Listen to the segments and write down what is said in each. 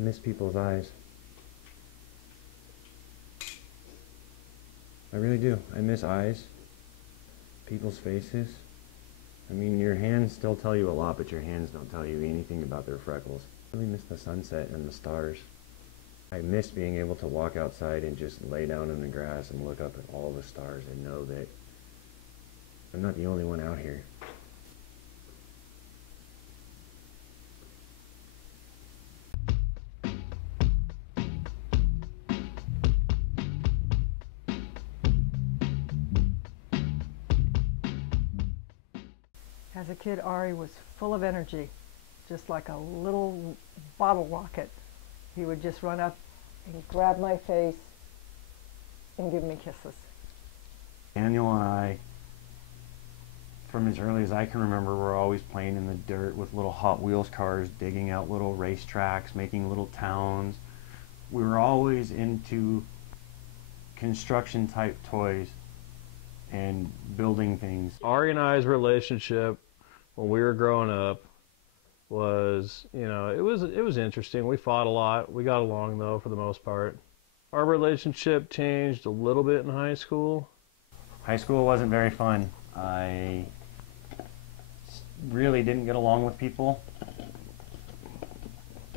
miss people's eyes. I really do. I miss eyes, people's faces. I mean, your hands still tell you a lot, but your hands don't tell you anything about their freckles. I really miss the sunset and the stars. I miss being able to walk outside and just lay down in the grass and look up at all the stars and know that I'm not the only one out here. As a kid, Ari was full of energy, just like a little bottle rocket. He would just run up and grab my face and give me kisses. Daniel and I, from as early as I can remember, were always playing in the dirt with little Hot Wheels cars, digging out little racetracks, making little towns. We were always into construction type toys and building things. Ari and I's relationship when we were growing up was, it was interesting. We fought a lot. We got along though for the most part. Our relationship changed a little bit in high school. High school wasn't very fun. I really didn't get along with people,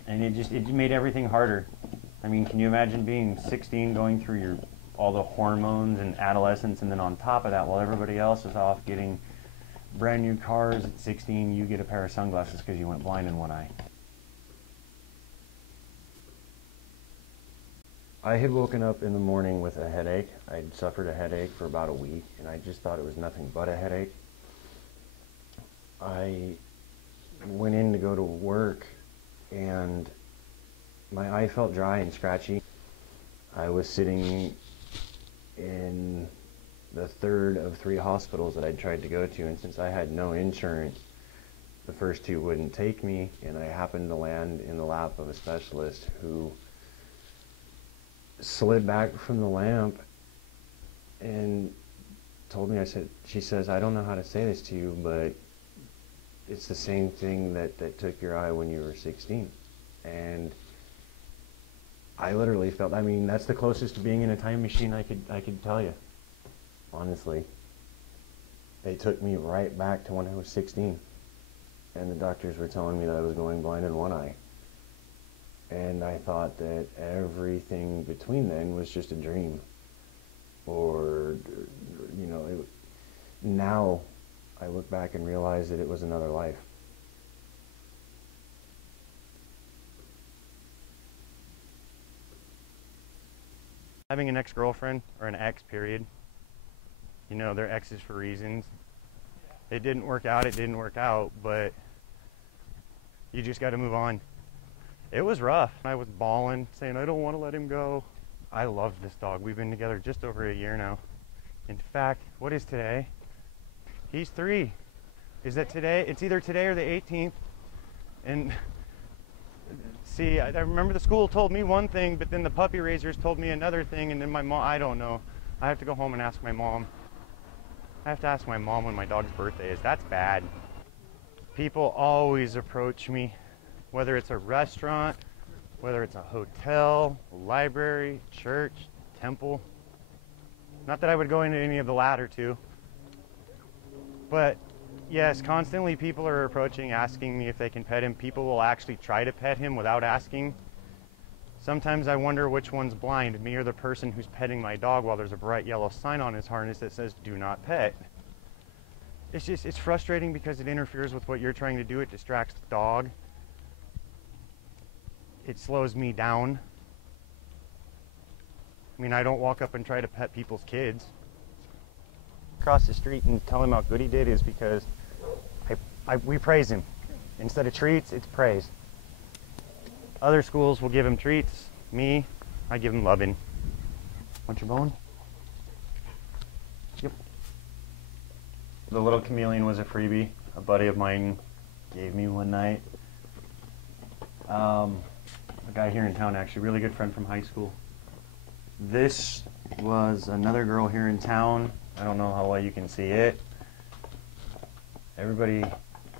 and it made everything harder. I mean, can you imagine being 16, going through all the hormones and adolescence, and then on top of that, while everybody else is off getting brand new cars at 16, you get a pair of sunglasses because you went blind in one eye. I had woken up in the morning with a headache. I'd suffered a headache for about a week, and I just thought it was nothing but a headache. I went in to go to work, and my eye felt dry and scratchy. I was sitting in the third of 3 hospitals that I'd tried to go to, and since I had no insurance, the first 2 wouldn't take me, and I happened to land in the lap of a specialist who slid back from the lamp and told me, she says, I don't know how to say this to you, but it's the same thing that took your eye when you were 16. And I literally felt, I mean, that's the closest to being in a time machine I could tell you. Honestly, they took me right back to when I was 16, and the doctors were telling me that I was going blind in one eye. And I thought that everything between then was just a dream, or now I look back and realize that it was another life. Having an ex-girlfriend, or an ex period, they're exes for reasons. It didn't work out, but you just got to move on. It was rough. I was bawling, saying I don't want to let him go. I love this dog. We've been together just over a year now. In fact, what is today? He's 3. Is that today? It's either today or the 18th. And see, I remember the school told me one thing, but then the puppy raisers told me another thing, and then my mom, I don't know. I have to go home and ask my mom. I have to ask my mom when my dog's birthday is. That's bad. People always approach me, whether it's a restaurant, whether it's a hotel, a library, church, temple. Not that I would go into any of the latter 2. But yes, constantly people are approaching, asking me if they can pet him. People will actually try to pet him without asking. Sometimes I wonder which one's blind, me or the person who's petting my dog while there's a bright yellow sign on his harness that says, "Do not pet." It's frustrating because it interferes with what you're trying to do. It distracts the dog. It slows me down. I mean, I don't walk up and try to pet people's kids. Across the street and tell him how good he did is because we praise him. Instead of treats, it's praise. Other schools will give him treats. Me, I give him loving. Want your bone? Yep. The little chameleon was a freebie. A buddy of mine gave me one night. A guy here in town, actually, really good friend from high school. This was another girl here in town. I don't know how well you can see it. Everybody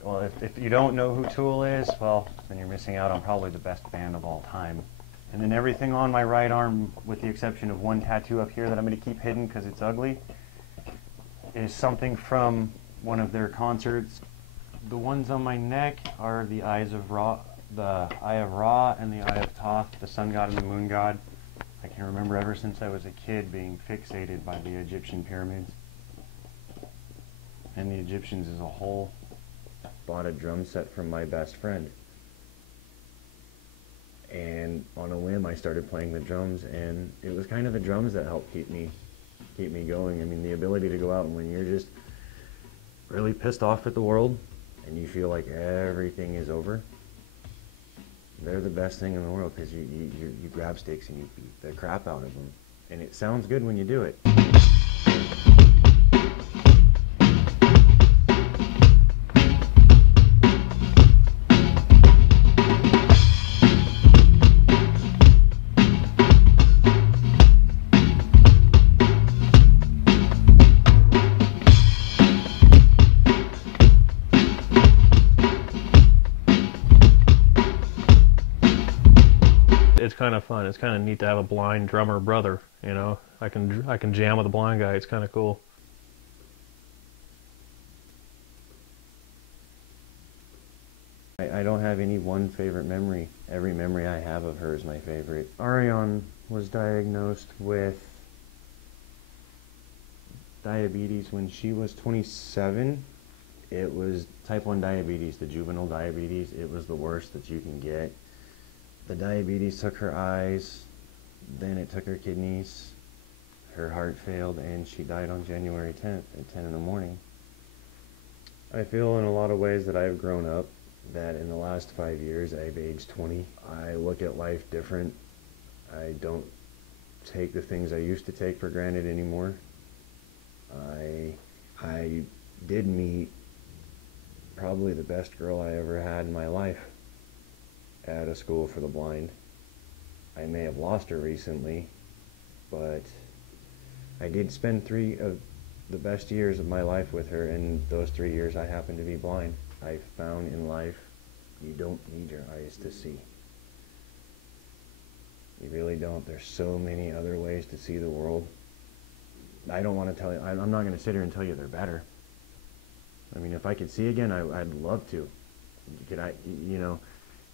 Well, if you don't know who Tool is, well, then you're missing out on probably the best band of all time. And then everything on my right arm, with the exception of one tattoo up here that I'm going to keep hidden because it's ugly, is something from one of their concerts. The ones on my neck are the eyes of Ra, the Eye of Ra and the Eye of Thoth, the sun god and the moon god. I can remember ever since I was a kid being fixated by the Egyptian pyramids and the Egyptians as a whole. Bought a drum set from my best friend, and on a whim I started playing the drums, and it was kind of the drums that helped keep me going. I mean, the ability to go out and when you're just really pissed off at the world and you feel like everything is over, they're the best thing in the world, because you grab sticks and you beat the crap out of them, and it sounds good when you do it. It's kind of fun. It's kind of neat to have a blind drummer brother, you know. I can jam with a blind guy. It's kind of cool. I don't have any one favorite memory. Every memory I have of her is my favorite. Ariane was diagnosed with diabetes when she was 27. It was type 1 diabetes, the juvenile diabetes. It was the worst that you can get. The diabetes took her eyes, then it took her kidneys, her heart failed, and she died on January 10th at 10 in the morning. I feel in a lot of ways that I've grown up, that in the last 5 years I've aged 20. I look at life different. I don't take the things I used to take for granted anymore. I did meet probably the best girl I ever had in my life at a school for the blind. I may have lost her recently, but I did spend 3 of the best years of my life with her, and those 3 years I happened to be blind. I found in life, you don't need your eyes to see. You really don't. There's so many other ways to see the world. I don't want to tell you, I'm not going to sit here and tell you they're better. I mean, if I could see again, I'd love to. Could I, you know,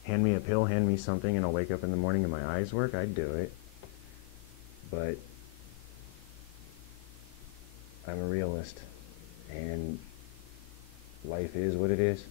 hand me a pill, hand me something, and I'll wake up in the morning and my eyes work, I'd do it. But I'm a realist, and life is what it is.